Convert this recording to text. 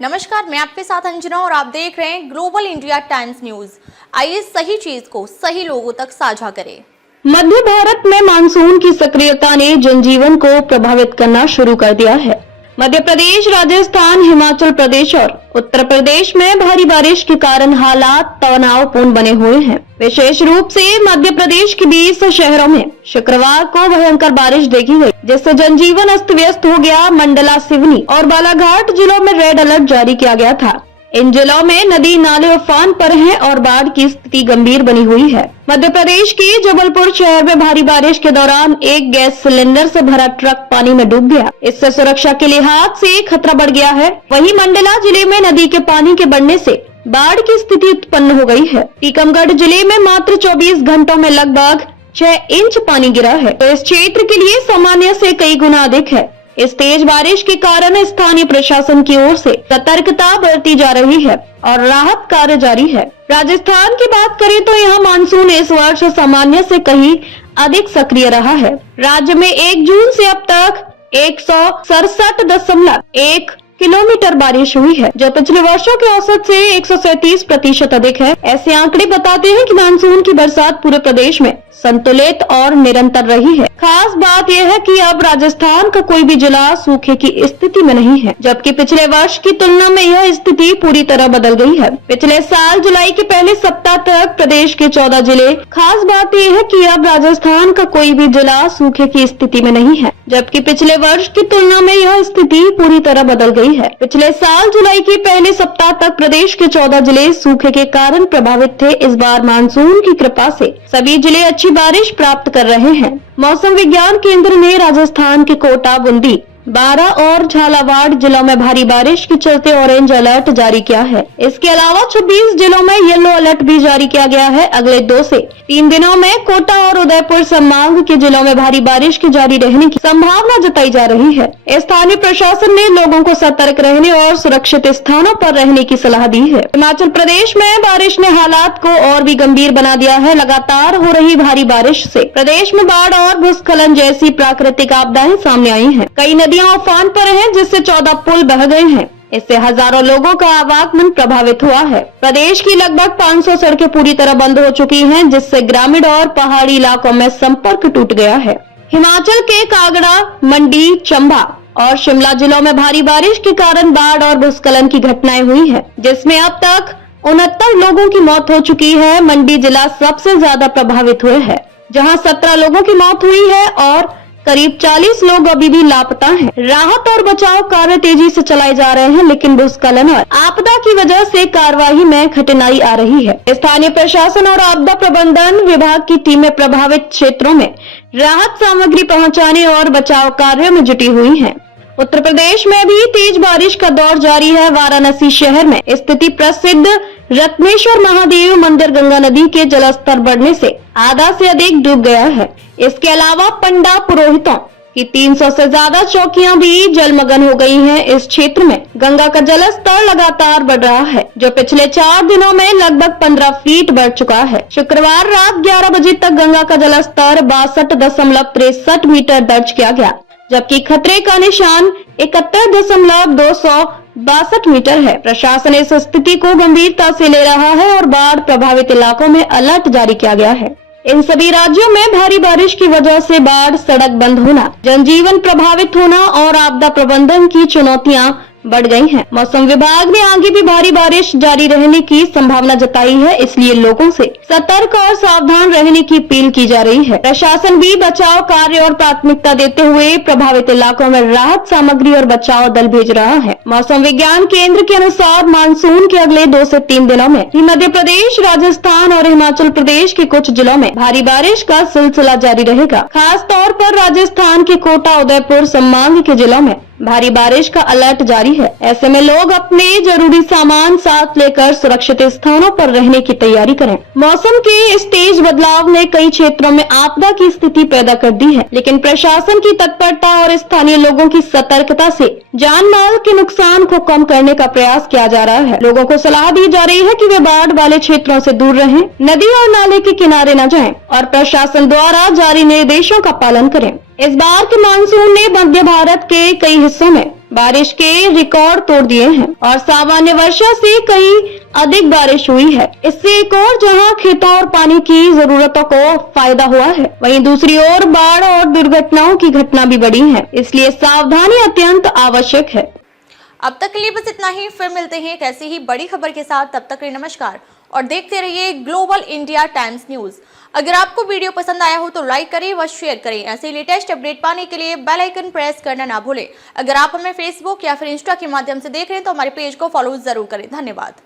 नमस्कार, मैं आपके साथ अंजना और आप देख रहे हैं ग्लोबल इंडिया टाइम्स न्यूज। आइए सही चीज को सही लोगों तक साझा करें। मध्य भारत में मानसून की सक्रियता ने जनजीवन को प्रभावित करना शुरू कर दिया है। मध्य प्रदेश, राजस्थान, हिमाचल प्रदेश और उत्तर प्रदेश में भारी बारिश के कारण हालात तनावपूर्ण बने हुए हैं। विशेष रूप से मध्य प्रदेश के 20 शहरों में शुक्रवार को भयंकर बारिश देखी गई, जिससे जनजीवन अस्त व्यस्त हो गया। मंडला, सिवनी और बालाघाट जिलों में रेड अलर्ट जारी किया गया था। इन जिलों में नदी नाले उफान पर हैं और बाढ़ की स्थिति गंभीर बनी हुई है। मध्य प्रदेश के जबलपुर शहर में भारी बारिश के दौरान एक गैस सिलेंडर से भरा ट्रक पानी में डूब गया। इससे सुरक्षा के लिहाज से खतरा बढ़ गया है। वहीं मंडला जिले में नदी के पानी के बढ़ने से बाढ़ की स्थिति उत्पन्न हो गई है। टीकमगढ़ जिले में मात्र 24 घंटों में लगभग 6 इंच पानी गिरा है, तो इस क्षेत्र के लिए सामान्य से कई गुना अधिक है। इस तेज बारिश के कारण स्थानीय प्रशासन की ओर से सतर्कता बरती जा रही है और राहत कार्य जारी है। राजस्थान की बात करें तो यहाँ मानसून इस वर्ष सामान्य से कहीं अधिक सक्रिय रहा है। राज्य में 1 जून से अब तक 167.1 किलोमीटर बारिश हुई है, जो पिछले वर्षों के औसत से 137% अधिक है। ऐसे आंकड़े बताते हैं कि मानसून की बरसात पूरे प्रदेश में संतुलित और निरंतर रही है। खास बात यह है कि अब राजस्थान का कोई भी जिला सूखे की स्थिति में नहीं है, जबकि पिछले वर्ष की तुलना में यह स्थिति पूरी तरह बदल गई है। पिछले साल जुलाई के पहले सप्ताह तक प्रदेश के 14 जिले। खास बात यह है कि अब राजस्थान का कोई भी जिला सूखे की स्थिति में नहीं है, जबकि पिछले वर्ष की तुलना में यह स्थिति पूरी तरह बदल गई है। पिछले साल जुलाई के पहले सप्ताह तक प्रदेश के 14 जिले सूखे के कारण प्रभावित थे। इस बार मानसून की कृपा से सभी जिले अच्छी बारिश प्राप्त कर रहे हैं। मौसम विज्ञान केंद्र ने राजस्थान के कोटा, बूंदी, बारां और झालावाड़ जिलों में भारी बारिश के चलते ऑरेंज अलर्ट जारी किया है। इसके अलावा 26 जिलों में येलो अलर्ट भी जारी किया गया है। अगले 2 से 3 दिनों में कोटा और उदयपुर संभाग के जिलों में भारी बारिश के जारी रहने की संभावना जताई जा रही है। स्थानीय प्रशासन ने लोगों को सतर्क रहने और सुरक्षित स्थानों पर रहने की सलाह दी है। हिमाचल प्रदेश में बारिश ने हालात को और भी गंभीर बना दिया है। लगातार हो रही भारी बारिश से प्रदेश में बाढ़ और भूस्खलन जैसी प्राकृतिक आपदाएं सामने आई हैं। कई नदियां उफान पर हैं, जिससे 14 पुल बह गए हैं। इससे हजारों लोगों का आवागमन प्रभावित हुआ है। प्रदेश की लगभग 500 सड़कें पूरी तरह बंद हो चुकी हैं, जिससे ग्रामीण और पहाड़ी इलाकों में संपर्क टूट गया है। हिमाचल के कांगड़ा, मंडी, चंबा और शिमला जिलों में भारी बारिश के कारण बाढ़ और भूस्खलन की घटनाएं हुई है, जिसमें अब तक 69 लोगों की मौत हो चुकी है। मंडी जिला सबसे ज्यादा प्रभावित हुए है, जहाँ 17 लोगों की मौत हुई है और करीब 40 लोग अभी भी लापता हैं। राहत और बचाव कार्य तेजी से चलाए जा रहे हैं, लेकिन भूस्खलन और आपदा की वजह से कार्रवाई में कठिनाई आ रही है। स्थानीय प्रशासन और आपदा प्रबंधन विभाग की टीमें प्रभावित क्षेत्रों में राहत सामग्री पहुंचाने और बचाव कार्यों में जुटी हुई हैं। उत्तर प्रदेश में भी तेज बारिश का दौर जारी है। वाराणसी शहर में स्थिति प्रसिद्ध रत्नेश्वर महादेव मंदिर गंगा नदी के जलस्तर बढ़ने से आधा से अधिक डूब गया है। इसके अलावा पंडा पुरोहितों की 300 से ज्यादा चौकियां भी जलमग्न हो गई हैं। इस क्षेत्र में गंगा का जलस्तर लगातार बढ़ रहा है, जो पिछले 4 दिनों में लगभग 15 फीट बढ़ चुका है। शुक्रवार रात 11 बजे तक गंगा का जलस्तर 62.63 मीटर दर्ज किया गया, जबकि खतरे का निशान 71.262 मीटर है। प्रशासन इस स्थिति को गंभीरता से ले रहा है और बाढ़ प्रभावित इलाकों में अलर्ट जारी किया गया है। इन सभी राज्यों में भारी बारिश की वजह से बाढ़, सड़क बंद होना, जनजीवन प्रभावित होना और आपदा प्रबंधन की चुनौतियां बढ़ गई हैं। मौसम विभाग ने आगे भी भारी बारिश जारी रहने की संभावना जताई है, इसलिए लोगों से सतर्क और सावधान रहने की अपील की जा रही है। प्रशासन भी बचाव कार्य और प्राथमिकता देते हुए प्रभावित इलाकों में राहत सामग्री और बचाव दल भेज रहा है। मौसम विज्ञान केंद्र के अनुसार मानसून के अगले 2 से 3 दिनों में मध्य प्रदेश, राजस्थान और हिमाचल प्रदेश के कुछ जिलों में भारी बारिश का सिलसिला जारी रहेगा। खास तौर पर राजस्थान के कोटा, उदयपुर संभाग के जिलों में भारी बारिश का अलर्ट जारी है। ऐसे में लोग अपने जरूरी सामान साथ लेकर सुरक्षित स्थानों पर रहने की तैयारी करें। मौसम के इस तेज बदलाव ने कई क्षेत्रों में आपदा की स्थिति पैदा कर दी है, लेकिन प्रशासन की तत्परता और स्थानीय लोगों की सतर्कता से जान माल के नुकसान को कम करने का प्रयास किया जा रहा है। लोगों को सलाह दी जा रही है कि वे बाढ़ वाले क्षेत्रों से दूर रहें, नदी और नाले के किनारे न जाएं और प्रशासन द्वारा जारी निर्देशों का पालन करें। इस बार के मानसून ने मध्य भारत के कई हिस्सों में बारिश के रिकॉर्ड तोड़ दिए हैं और सामान्य वर्षा से कहीं अधिक बारिश हुई है। इससे एक और जहां खेतों और पानी की जरूरतों को फायदा हुआ है, वहीं दूसरी ओर बाढ़ और दुर्घटनाओं की घटना भी बढ़ी है। इसलिए सावधानी अत्यंत आवश्यक है। अब तक के लिए बस इतना ही। फिर मिलते हैं एक ऐसी ही बड़ी खबर के साथ। तब तक के लिए नमस्कार और देखते रहिए ग्लोबल इंडिया टाइम्स न्यूज। अगर आपको वीडियो पसंद आया हो तो लाइक करें व शेयर करें। ऐसे लेटेस्ट अपडेट पाने के लिए बेल आइकन प्रेस करना ना भूलें। अगर आप हमें फेसबुक या फिर इंस्टा के माध्यम से देख रहे हैं तो हमारे पेज को फॉलो जरूर करें। धन्यवाद।